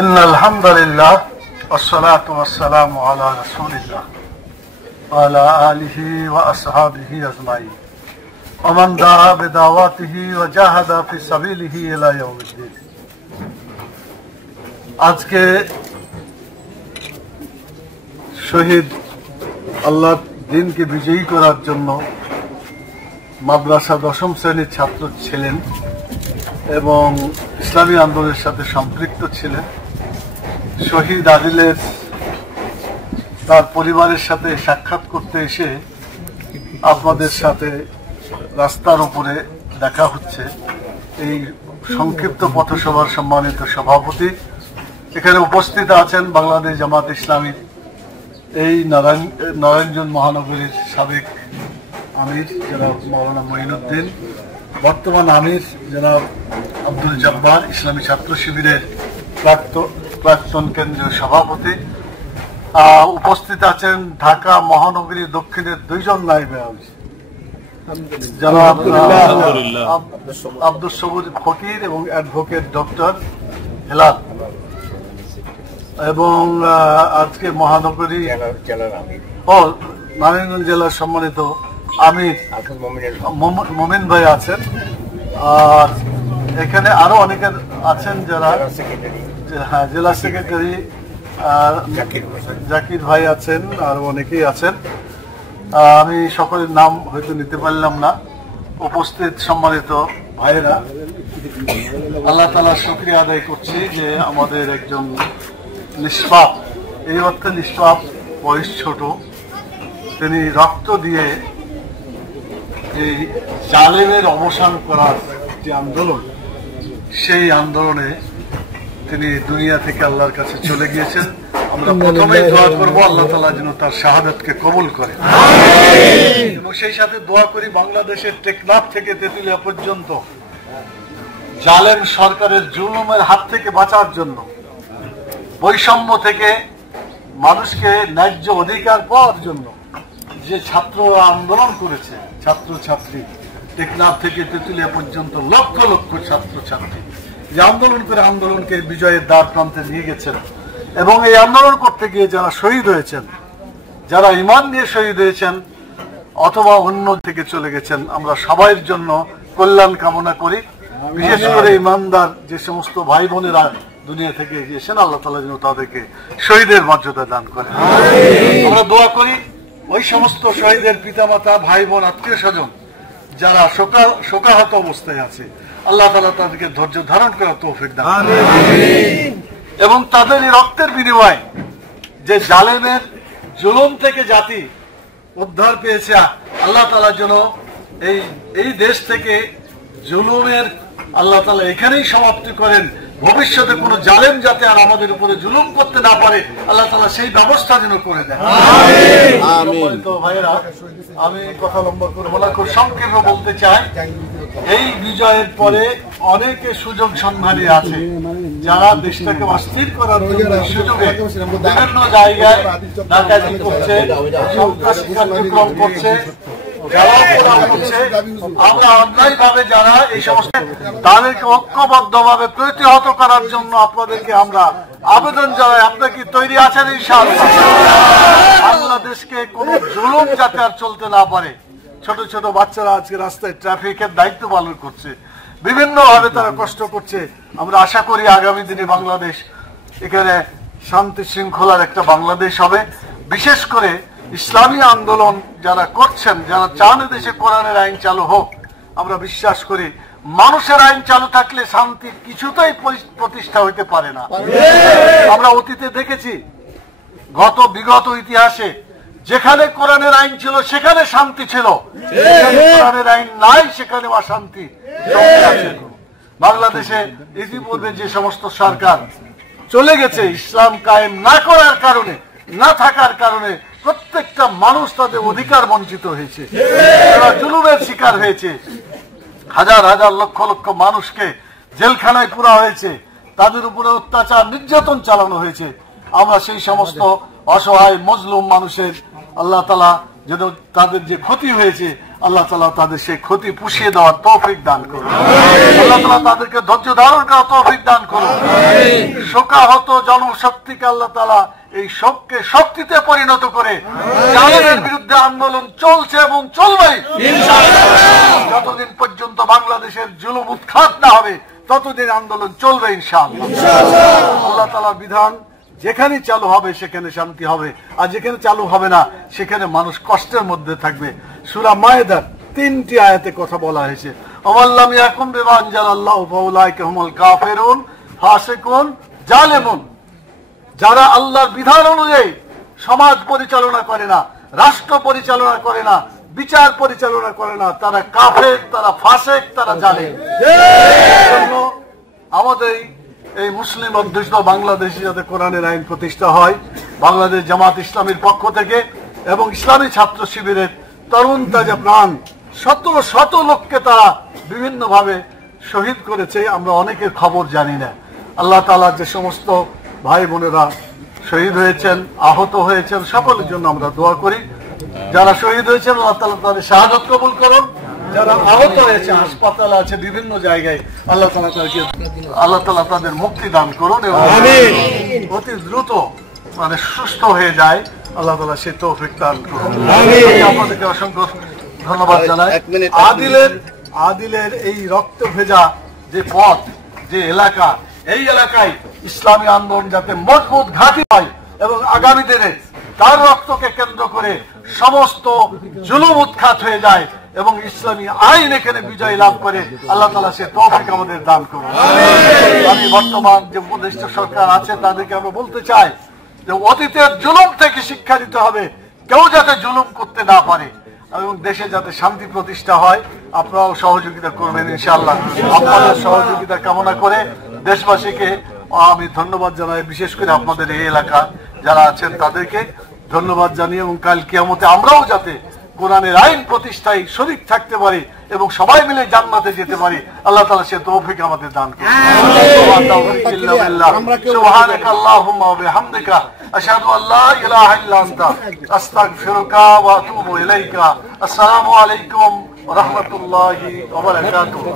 ইন্নাল হামদুলিল্লাহ ওয়াসসালাতু ওয়াসসালামু আলা রাসূলিল্লাহ ওয়া আলা আলিহি ওয়া আসহাবিহি আজমাইন ওয়া মান দাআ বিদাওয়াতিহি ওয়া জাহাদা ফি সাবিলিহি ইলা ইয়াউমিদ্দিন। আজকে শহীদ আল্লাহর দ্বীনকে বিজয়ী করার জন্য মাদ্রাসা 10ম শ্রেণীর ছাত্র ছিলেন এবং ইসলামী আন্দোলনের সাথে সম্পৃক্ত ছিলেন। শহীদ আদিলের তার পরিবারের সাথে সাক্ষাৎ করতে এসে আপনাদের সাথে রাস্তার উপরে দেখা হচ্ছে। এই সংক্ষিপ্ত পথসভার সম্মানিত সভাপতি, এখানে উপস্থিত আছেন বাংলাদেশ জামাত ইসলামীর এই নারায়ণগঞ্জ মহানগরীর সাবেক আমির জনাব মাওলানা মঈনুদ্দিন, বর্তমান আমির জনাব আব্দুল জব্বার, ইসলামী ছাত্র শিবিরের প্রাক্তন কেন্দ্রীয় সভাপতি। উপস্থিত আছেন ঢাকা মহানগরী দক্ষিণের 2জন নায়েবে আমির জনাব আব্দুল সবুজ ফকির এবং অ্যাডভোকেট ডক্টর হেলাল, এবং আজকে মহানগরী নারায়ণগঞ্জ জেলার সম্মানিত আমির মোমিন ভাই আছেন। আর এখানে আরো অনেকে আছেন যারা জেলা সেক্রেটারি জাকির ভাই আছেন, আর অনেকেই আছেন। আমি সকলের নাম হয়তো নিতে পারলাম না। উপস্থিত সম্মানিত ভাইরা, আল্লাহ তাআলার শুকরিয়া আদায় করছি যে আমাদের একজন নিষ্পাপ, এই অর্থে নিষ্পাপ, বয়স ছোট, তিনি রক্ত দিয়ে এই জালেমের অবসান করার যে আন্দোলন, সেই আন্দোলনে তিনি দুনিয়া থেকে আল্লাহর কাছে চলে গিয়েছেন। আমরা প্রথমেই দোয়া করবো আল্লাহ তাআলা যেন তার শাহাদাতকে কবুল করে, এবং সেই সাথে দোয়া করি বাংলাদেশের টেকনাফ থেকে তেঁতুলিয়া পর্যন্ত জালেম সরকারের জুলুমের হাত থেকে বাঁচার জন্য, বৈষম্য থেকে মানুষকে ন্যায্য অধিকার পাওয়ার জন্য যে ছাত্র আন্দোলন করেছে, ছাত্র ছাত্রী টেকনাফ থেকে তেঁতুলিয়া পর্যন্ত লক্ষ লক্ষ ছাত্র ছাত্রী যে আন্দোলন করে আন্দোলনকে বিজয়ের দ্বার প্রান্তে নিয়ে গেছেন, এবং এই আন্দোলন করতে গিয়ে যারা শহীদ হয়েছেন, যারা ঈমান নিয়ে শহীদ হয়েছেন অথবা অন্য থেকে চলে গেছেন, আমরা সবাইয়ের জন্য কল্যাণ কামনা করি। বিশেষ করে ঈমানদার যে সমস্ত ভাই বোনেরা দুনিয়া থেকে গিয়েছেন, আল্লাহ তাআলা যেন তাদেরকে শহীদের মর্যাদা দান করেন। আমরা দোয়া করি ওই সমস্ত শহীদের পিতামাতা, ভাই বোন, আত্মীয় স্বজন যারা শোকাহত অবস্থায় আছে, আল্লাহ তাআলা তাদেরকে ধৈর্য ধারণ করার তৌফিক দান করেন, এবং তাদের এই রক্তের বিনিময়ে যে জালেমের জুলুম থেকে জাতি উদ্ধার পেয়েছে, আল্লাহ তাআলা যেন এই দেশ থেকে জুলুমের আল্লাহ তাআলা এখানেই সমাপ্তি করেন। ভবিষ্যতে কোন জালেম যাতে আর আমাদের উপরে জুলুম করতে না পারে, আল্লাহ তাআলা সেই ব্যবস্থা যেন করে দেন। তো ভাইয়েরা, আমি কথা লম্বা করবো না, খুব সংক্ষেপ বলতে চাই, এই বিজয়ের পরে অনেকে সুযোগ সন্ধানী আছে যারা দেশটাকে অস্থির করার জন্য সুযোগে বিভিন্ন জায়গায় ডাকাতি করছে, সন্ত্রাসী কার্যক্রম করছে, আমরা অন্যায় ভাবে যারা এই সমস্ত তাদেরকে ঐক্যবদ্ধ ভাবে প্রতিহত করার জন্য আপনাদেরকে আমরা আবেদন জানাই। আপনারা কি তৈরি আছেন? ইনশাআল্লাহ বাংলাদেশকে কোন জুলুম যাতে আর চলতে না পারে। ছোট ছোট বাচ্চারা আজকে রাস্তায় ট্রাফিকের দায়িত্ব পালন করছে, বিভিন্ন ভাবে তারা কষ্ট করছে। আমরা আশা করি আগামী দিনে বাংলাদেশ এখানে শান্তি শৃঙ্খলার একটা বাংলাদেশ হবে। বিশেষ করে ইসলামী আন্দোলন যারা করছেন, যারা চান দেশে কোরআনের আইন চালু হোক, আমরা বিশ্বাস করি মানুষের আইন চালু থাকলে শান্তি কিছুতেই প্রতিষ্ঠা হইতে পারে না। আমরা অতীতে দেখেছি, বিগত ইতিহাসে যেখানে কোরআনের আইন ছিল সেখানে শান্তি ছিল, কোরআনের আইন নাই সেখানে অশান্তি। বাংলাদেশে ইতিপূর্বে যে সমস্ত সরকার চলে গেছে, ইসলাম কায়েম না করার কারণে, না থাকার কারণে প্রত্যেকটা মানুষ তাদের অধিকার বঞ্চিত হয়েছে, তারা জুলুমের শিকার হয়েছে। হাজার হাজার লক্ষ লক্ষ মানুষকে জেলখানায় পুরা হয়েছে, তাদের উপরে অত্যাচার নির্যাতন চালানো হয়েছে। আমরা সেই সমস্ত অসহায় মজলুম মানুষের আল্লাহ তাআলা যেন তাদের যে ক্ষতি হয়েছে আল্লাহ তাআলা তাদের সেই ক্ষতি পুষিয়ে দেওয়ার তৌফিক দান করুন। আল্লাহ তাআলা তাদেরকে ধৈর্য ধারণ করার তৌফিক দান করুন। শোকাহত জনশক্তিকে আল্লাহ তাআলা এই শোককে শক্তিতে পরিণত করে জালেমের বিরুদ্ধে আন্দোলন চলছে এবং চলবে ইনশাআল্লাহ। যতদিন পর্যন্ত বাংলাদেশের জুলুম উৎখাত না হবে ততদিন আন্দোলন চলবে ইনশাআল্লাহ। আল্লাহ তাআলার বিধান যেখানে চালু হবে সেখানে শান্তি হবে, আর যেখানে চালু হবে না সেখানে মানুষ কষ্টের মধ্যে থাকবে। সূরা মায়েদার 3টি আয়াতে কথা বলা হয়েছে, ওয়াল্লাম ইয়াকুম বিমা আনজালাল্লাহু ফাউলাইকা হুমুল কাফিরুন ফাসিকুন জালিমুন। যারা আল্লাহর বিধান অনুযায়ী সমাজ পরিচালনা করে না, রাষ্ট্র পরিচালনা করে না, বিচার পরিচালনা করে না, তারা কাফের, তারা ফাসিক, তারা জালিম। আমাদের এই মুসলিম অধ্যুষিত বাংলাদেশে যাতে কোরআনের আইন প্রতিষ্ঠা হয়, বাংলাদেশ জামাত ইসলামীর পক্ষ থেকে এবং ইসলামী ছাত্র শিবিরের তরুণ তাজা প্রাণ শত শত লোককে তারা বিভিন্ন ভাবে শহীদ করেছে, আমরা অনেকের খবর জানি না। আল্লাহ তাআলা যে সমস্ত ভাই বোনেরা শহীদ হয়েছেন, আহত হয়েছেন, সকলের জন্য আমরা দোয়া করি। যারা শহীদ হয়েছেন আল্লাহ তাআলা তাদের শাহাদাত কবুল করুন, যারা আহত হয়েছে হাসপাতালে আছে বিভিন্ন জায়গায় আল্লাহ তাআলা তাদের মুক্তি দান করুন এবং অতি দ্রুত মানে সুস্থ হয়ে যায় আল্লাহ তাআলা সেই তৌফিক দান করুন। আপনাদেরকে অসংখ্য ধন্যবাদ জানাই। আদিলের এই রক্ত ভেজা যে পথ, যে এলাকা, এই এলাকায় ইসলামী আন্দোলন যাতে মজবুত ঘাঁটি হয় এবং আগামী দিনে তার রক্তকে কেন্দ্র করে সমস্ত জুলুম উৎখাত হয়ে যায় এবং ইসলামী আইন এখানে বিজয় লাভ করে আল্লাহ তাআলা সে তৌফিক আমাদের দান করুন। আমি বর্তমান যে উপদেষ্টা সরকার আছে তাদেরকে আমরা বলতে চাই যে অতীতের জুলুম থেকে শিক্ষা দিতে হবে, কেউ যাতে জুলুম করতে না পারে এবং দেশে যাতে শান্তি প্রতিষ্ঠা হয়। আপনারাও সহযোগিতা করবেন ইনশাআল্লাহ। আপনাদের সহযোগিতা কামনা করে দেশবাসীকে আমি ধন্যবাদ জানাই, বিশেষ করে আপনাদের এই এলাকা যারা আছেন তাদেরকে ধন্যবাদ জানিয়ে এবং কাল কিয়ামতে আমরাও যাতে কোরআনের আইন প্রতিষ্ঠায় শরীক থাকতে পারি এবং সবাই মিলে জান্নাতে যেতে পারি আল্লাহ তাআলা সে তৌফিক আমাদের দান করুন। সুবহানাকাল্লাহুম্মা ওয়া বিহামদিকা আশহাদু আল্লা ইলাহা ইল্লা আনতা আস্তাগফিরুকা ওয়া আতুবু ইলাইকা। আসসালামু আলাইকুম ওয়া রাহমাতুল্লাহি ওয়া বারাকাতুহু।